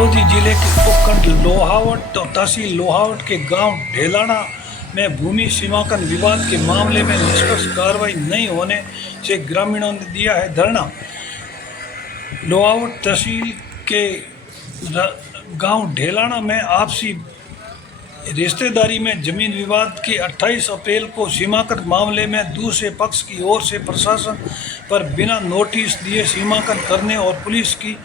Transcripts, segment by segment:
बालोदी जिले के उपखंड लोहावट और तहसील लोहावट के गांव ढेलाना में भूमि सीमांकन विवाद के मामले में निष्पक्ष कार्रवाई नहीं होने से ग्रामीणों ने दिया है धरना। लोहावट तहसील के गांव ढेलाना में आपसी रिश्तेदारी में जमीन विवाद के 28 अप्रैल को सीमांकन मामले में दूसरे पक्ष की ओर से प्रशासन पर बिना नोटिस दिए सीमांकन करने और पुलिस की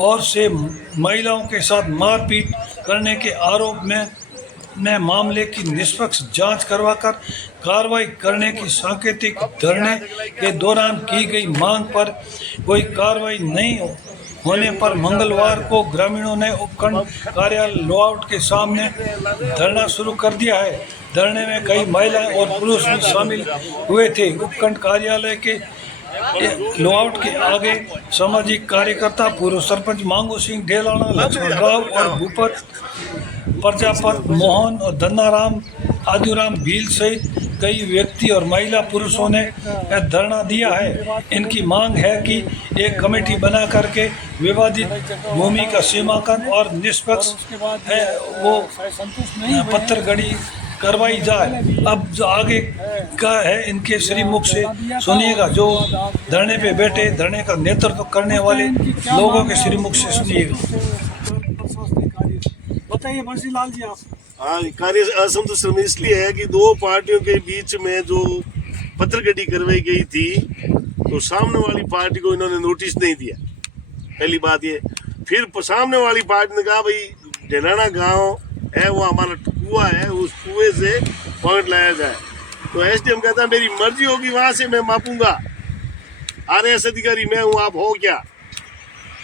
ओर से महिलाओं के साथ मारपीट करने के आरोप में मामले की निष्पक्ष जांच करवाकर कार्रवाई करने की सांकेतिक धरने के दौरान की गई मांग पर कोई कार्रवाई नहीं होने पर मंगलवार को ग्रामीणों ने उपखंड कार्यालय लोहावट के सामने धरना शुरू कर दिया है। धरने में कई महिलाएं और पुरुष भी शामिल हुए थे। उपखंड कार्यालय के लोहावट के आगे सामाजिक कार्यकर्ता पूर्व सरपंच मांगू सिंह ढेलाना, लक्ष्मण राव और भूपत प्रजापत, मोहन और धन्नाराम आदिराम भील सहित कई व्यक्ति और महिला पुरुषों ने धरना दिया है। इनकी मांग है कि एक कमेटी बना करके विवादित भूमि का सीमांकन और निष्पक्ष है वो पत्थरगड़ी करवाई जाए। अब जो आगे का है इनके श्रीमुख से सुनिएगा, जो धरने पे बैठे धरने का नेतृत्व करने वाले लोगों के श्रीमुख से सुनिएगा। बताइए बंसी लाल जी आप। हाँ, कार्य असंतुष्ट इसलिए है कि दो पार्टियों के बीच में जो पत्थरगड़ी करवाई गई थी तो सामने वाली पार्टी को इन्होंने नोटिस नहीं दिया, पहली बात ये। फिर सामने वाली पार्टी ने कहा भाई ढेलाना गांव है वो हमारा कुआं है, उस कुएं से पॉइंट लाया जाए। तो एसडीएम कहता है मेरी मर्जी होगी वहां से मैं मापूंगा, आरएएस अधिकारी मैं हूँ, आप हो क्या।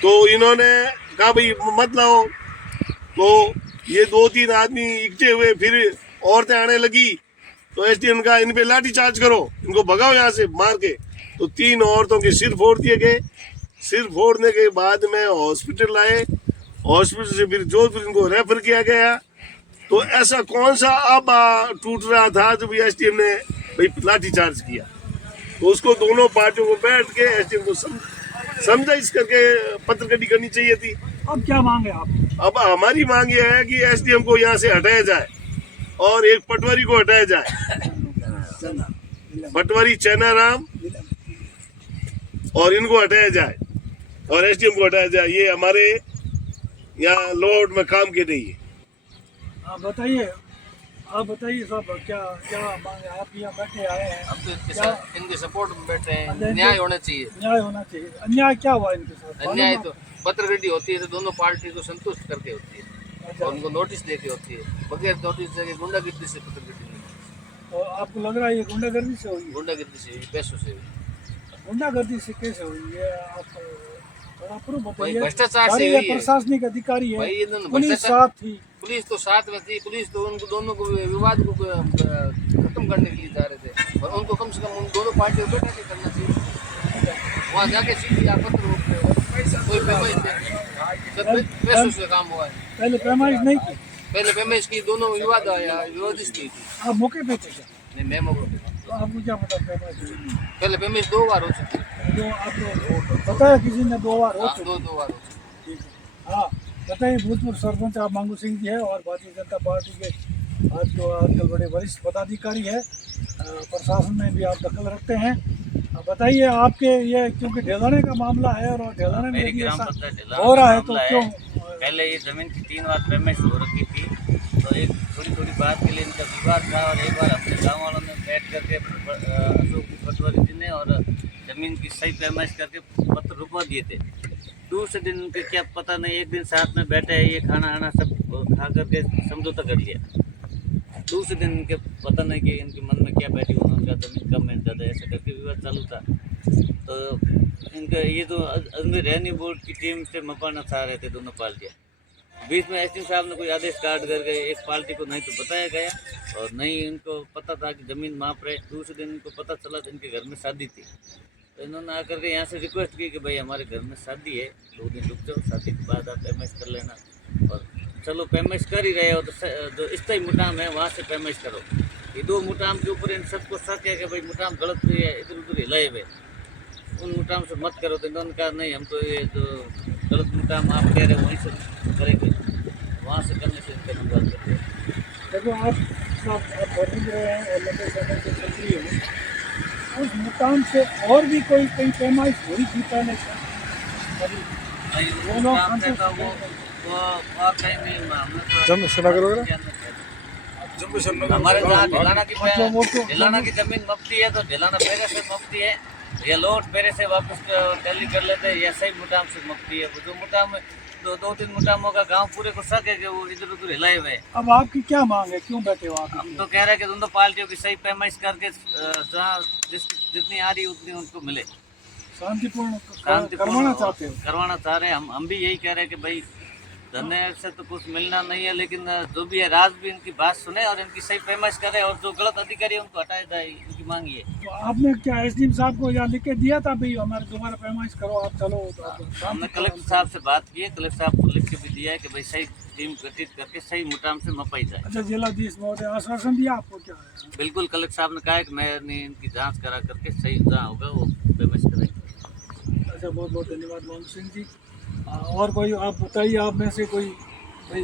तो इन्होंने कहा भाई मत लाओ। तो ये 2-3 आदमी इकट्ठे हुए, फिर औरतें आने लगी तो एसडीएम का इन पे लाठी चार्ज करो, इनको भगाओ यहाँ से मार के। तो 3 औरतों के सिर फोड़ दिए गए। सिर फोड़ने के बाद में हॉस्पिटल लाए, हॉस्पिटल से फिर जोधपुर इनको रेफर किया गया। तो ऐसा कौन सा अब टूट रहा था जब एसडीएम ने भाई लाठी चार्ज किया। तो उसको दोनों पार्टियों को बैठ के एसडीएम को समझाइश करके पत्थरगड़ी करनी चाहिए थी। अब क्या मांग है आप? अब हमारी मांग ये है कि एसडीएम को यहाँ से हटाया जाए और एक पटवारी को हटाया जाए, पटवारी चैनाराम, और इनको हटाया जाए और एसडीएम को हटाया जाए। ये हमारे यहाँ लोहावट में काम के नहीं है। आप बताइए साहब, क्या क्या मांग है? आप यहाँ बैठे आए हैं, हम तो इनके सपोर्ट में बैठे हैं। न्याय होना चाहिए। न्याय होना चाहिए। अन्याय क्या हुआ इनके साथ? अन्याय तो पत्थरगड़ी होती है तो दोनों पार्टी को संतुष्ट करके होती है और उनको नोटिस देके होती है। बगैर नोटिस देके गुंडागिर्दी से पत्थरगड़ी नहीं। तो आपको लग रहा है ये गुंडागर्दी से हुई? गुंडागिर्दी से, पैसों से हुई। गुंडागर्दी से कैसे हुई? ये आप थोड़ा प्रूफ बताइए। भ्रष्टाचार से हुई है। प्रशासनिक अधिकारी है, भाई पुलिस साथ थी, पुलिस तो साथ में थी। पुलिस तो उनको दोनों को विवाद को खत्म करने के लिए जा रहे थे और उनको कम से कम उन दोनों पार्टियों को बैठा के करना चाहिए। वहाँ जाके सीधी आपत्ति कोई पैसों से काम हुआ है। पहले पैमाइश नहीं की? पहले पैमाइश की, दोनों विवाद आया, विरोधित की थी। आप मौके पे थे क्या? नहीं, मैं मौके पे। तो आपको क्या पता पैमाइश? पहले पैमाइश 2 बार हो चुकी है। तो आपको पता है किसी ने 2 बार हो चुकी? 2 बार हो चुकी। ठीक है। हाँ बताइए, भूतपूर्व सरपंच आप मांगू सिंह जी है और भारतीय जनता पार्टी के आजकल बड़े वरिष्ठ पदाधिकारी है, प्रशासन में भी आप दखल रखते हैं। बताइए आपके ये, क्योंकि ढेलाने का मामला है और ढेलाने में भी ऐसा हो रहा है तो क्यों? पहले ये जमीन की 3 बार पेमेंट हो रखी थी, तो एक थोड़ी बात के लिए इनका विवाद था और एक बार अपने गाँव वालों ने बैठ करके अशोक पटवारी जी ने और जमीन की सही पेमेंट करके पत्र रुकवा दिए थे। दूसरे दिन उनके क्या पता नहीं, एक दिन साथ में बैठे हैं, ये खाना सब खा करके समझौता कर लिया। दूसरे दिन इनके पता नहीं कि इनके मन में क्या बैठी, उन्होंने जमीन कम है ज़्यादा ऐसा करके विवाद चालू था। तो इनका ये जो अजमेर रेवन्यू बोर्ड की टीम से मकाना चाह रहे थे दोनों पार्टियाँ। बीच में एसडीएम साहब ने कोई आदेश काट करके एक पार्टी को नहीं तो बताया गया और नहीं इनको पता था कि ज़मीन माप रहे। दूसरे दिन इनको पता चला तो इनके घर में शादी थी, तो इन्होंने आकर के यहाँ से रिक्वेस्ट की कि भाई हमारे घर में शादी है, 2 दिन रुक जाओ, शादी के बाद आप पेमेंट कर लेना। और चलो पेमेंट कर ही रहे हो तो जो स्थायी मुटाम है वहाँ से पेमेंट करो। ये 2 मुटाम के ऊपर इन सबको शक है कि भाई मुटाम गलत है, इधर उधर हिलाए हुए, उन मुटाम से मत करो। तो इन्होंने कहा नहीं, हम तो ये जो गलत मुटाम आप कह रहे हो वहीं से करेंगे, वहाँ से करने से इनका विवाद करते हैं। देखो आप बन रहे हैं और लंबे समय से सक्रिय हो, उस मुकाम से और भी कोई कई पैमाइश हुई थी पहले से? अभी भाई वो उस लोग काम से तो वो और कहीं नहीं, हमने तो हमारे जहाँ ढिलाना की जमीन मफ्ती है, तो ढिलाना पेरे से मफ्ती है, या लोट पेरे से वापस टैली कर लेते हैं, या सही मुटाम से मफ्ती है। वो जो मुटाम दो तीन मुटामों का गांव पूरे को शक है कि वो इधर उधर हिलाए हुए हैं। अब आपकी क्या मांग है, क्यों बैठे हो आप? हम तो कह रहे हैं कि दोनों पार्टियों की सही पैमाइश करके जहाँ जितनी आ रही उतनी उनको मिले। शांतिपूर्ण करवाना चाहते हो? करवाना चाह रहे हैं हम भी यही कह रहे हैं कि भाई धरने से तो कुछ मिलना नहीं है, लेकिन जो भी है राज भी इनकी बात सुने और इनकी सही पैमाइश करे, और जो गलत अधिकारी है उनको हटाया जाए, इनकी मांग ये। तो आपने क्या एसडीएम साहब को यहाँ लिख के दिया था भाई हमारे दोबारा पैमाइश करो, आप चलो? हमने कलेक्टर साहब से बात की है, कलेक्टर साहब को लिख के भी दिया है कि भाई सही टीम गठित करके सही मुटाम से मपाई जाए। अच्छा, जिलाधीश महोदय आश्वासन दिया आपको क्या है? बिल्कुल, कलेक्टर साहब ने कहा है कि मैं इनकी जाँच करा करके सही जहाँ होगा वो पैमाइश करेंगे। अच्छा, बहुत बहुत धन्यवाद मोहन सिंह जी। और कोई आप बताइए, आप में से कोई भाई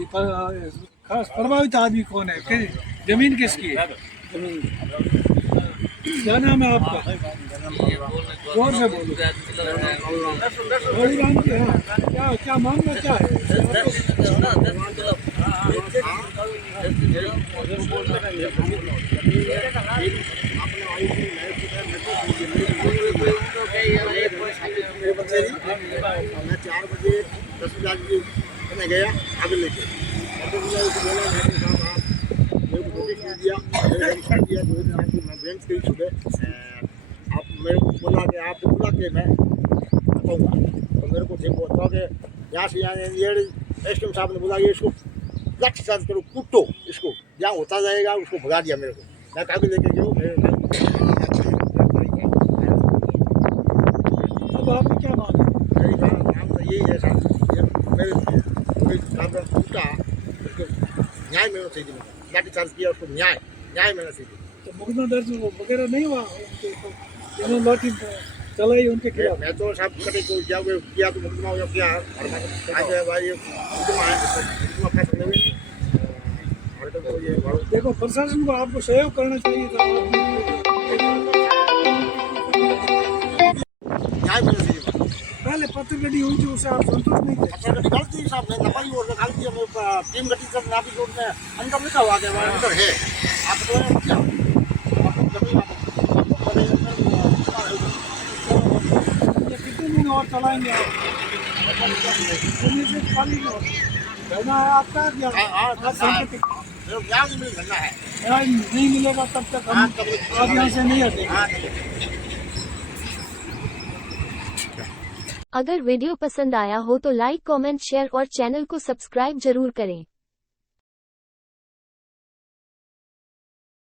खास प्रभावित आदमी कौन है? जमीन किसकी है? जमीन क्या नाम है आपका? जोर से बोलो। राम की है। क्या मामला क्या है? मैं 4 बजे 10 बजे मैं गया आगे लेके बोला मेरे को नोटिस नहीं दिया, मैं बैंक से ही सुबह आप मेरे को बोला कि आप बुला के मैं बताऊँगा, तो मेरे को ठीक पहुँचा के यहाँ से यहाँ एसडीएम साहब ने बोला ये इसको लाठी चार्ज करो, कूटो इसको, जहाँ होता जाएगा उसको भगा दिया मेरे को। मैं कागज लेके गया। अब आपकी क्या मांग है? मेरी काम तो यही है साहब, मेरे कोई काम टूटा उसको न्याय मिलना चाहिए, लाठी चार्ज किया उसको न्याय मिलना चाहिए। तो मुकदमा दर्ज वगैरह नहीं हुआ जिन्होंने लाठी चलाई उनके खिलाफ? मैं तो साहब कभी कोई किया तो मुकदमा हो किया आज भाई मुकदमा फैसले में तो ये देखो, प्रशासन को आपको सहयोग करना चाहिए था। न्याय मिलना चाहिए। पहले पत्रगति हुई थी, उससे आप संतुष्ट नहीं थे? अच्छा गलती साहब ने नपाई और गलती हमें टीम गठित करना भी रोड में अंदर लिखा हुआ है, अंदर है आप तो क्या कितने दिन और चलाएंगे आप? खाली रहना है आपका? न्याय नहीं मिलेगा तब तक हम अब यहाँ से नहीं हटेंगे। अगर वीडियो पसंद आया हो तो लाइक, कमेंट, शेयर और चैनल को सब्सक्राइब जरूर करें।